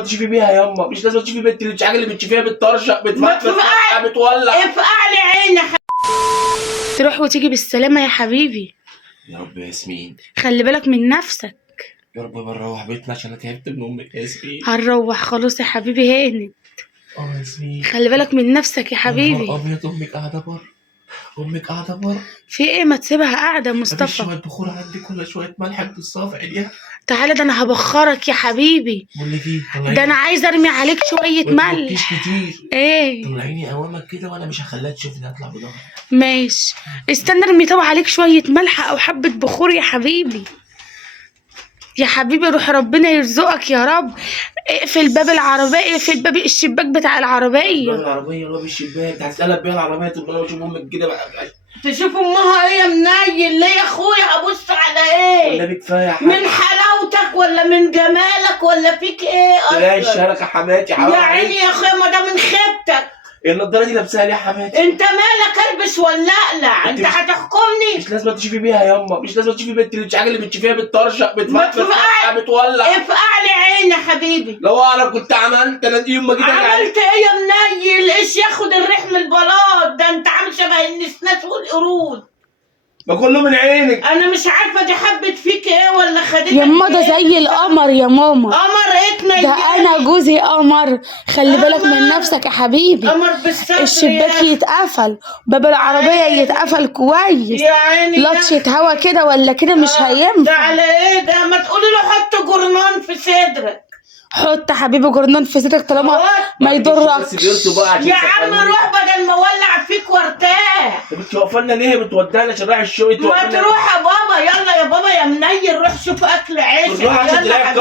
تشوفي بيها ياما، مش لازم تشوفي بنت الحاجه اللي بتشوفيها بتطرشق بتولع. افقع لي عينك. تروح وتيجي بالسلامه يا حبيبي. يا رب يا ياسمين، خلي بالك من نفسك. يا رب بنروح بيتنا عشان انا تعبت من امك يا ياسمين. هنروح خلاص يا حبيبي هاني. يا ياسمين خلي بالك من نفسك يا حبيبي. يا ابيض، امك قاعده بره، امك قاعده بره. في ايه؟ ما تسيبها قاعده مصطفى. مفيش شويه بخور عندك ولا شويه ملح بتصاف عينيها؟ تعالى ده انا هبخرك يا حبيبي. بقول لك ايه، ده انا عايزه ارمي عليك شويه ملح. كتير. ايه طلعيني اوامك كده وانا مش هخليها تشوفني اطلع بضهري. ماشي، استنى ارمي طبعا عليك شويه ملح او حبه بخور يا حبيبي. يا حبيبي روح ربنا يرزقك يا رب. اقفل باب العربيه، اقفل باب الشباك بتاع العربيه. باب العربيه اللي هو بالشباك، هتقلب بيها العربيه تبقى انا بشوف امك كده بقى. تشوف امها ايه يا منيل؟ ليه يا اخويا ابص على ايه؟ والنبي كفايه يا حاج. من حلاوتك ولا من جمالك ولا فيك ايه اصلا؟ لا الشارك يا حماتي حرام يا عليك. عيني يا اخويا، ما ده من خيبتك. النضاره دي لابساها ليه يا حماتي؟ انت مالك؟ البس ولا اقلع؟ انت هتحكمني؟ مش لازم تشوفي بيها ياما، مش لازم تشوفي بنت الحاجه اللي بتشوفيها بتطرشق بتولع. افقع لي عين يا حبيبي. لو اعرف كنت عملت انا دي يوم ما جيت عملت ايه يا منيل؟ ايش ياخد الريح من البلاط ده؟ انت عامل شبه النسناس والقرود. ما كله من عينك. انا مش عارفه دي حبت فيك ايه ولا خدتك يا ماما ده زي القمر يا ماما. قمر ايه؟ ده انا جوزي قمر. خلي بالك من نفسك يا حبيبي. قمر بالستر. الشباك يتقفل، باب العربيه يتقفل كويس. يا عيني لطشه هوا كده ولا كده مش ده هينفع. على ايه ده؟ ما تقولي له حط جرنان في صدرك. حط حبيبي جرنان في صدرك طالما ما يضركش. يا عم روح بدل ما اولع فيك وارتاح. انت بتوقفنا ليه؟ بتودانا عشان رايح الشغل. ما تروح يا بابا، يلا يا بابا يا منيل روح شوف اكل عيشك. روح عشان يلا تلاقي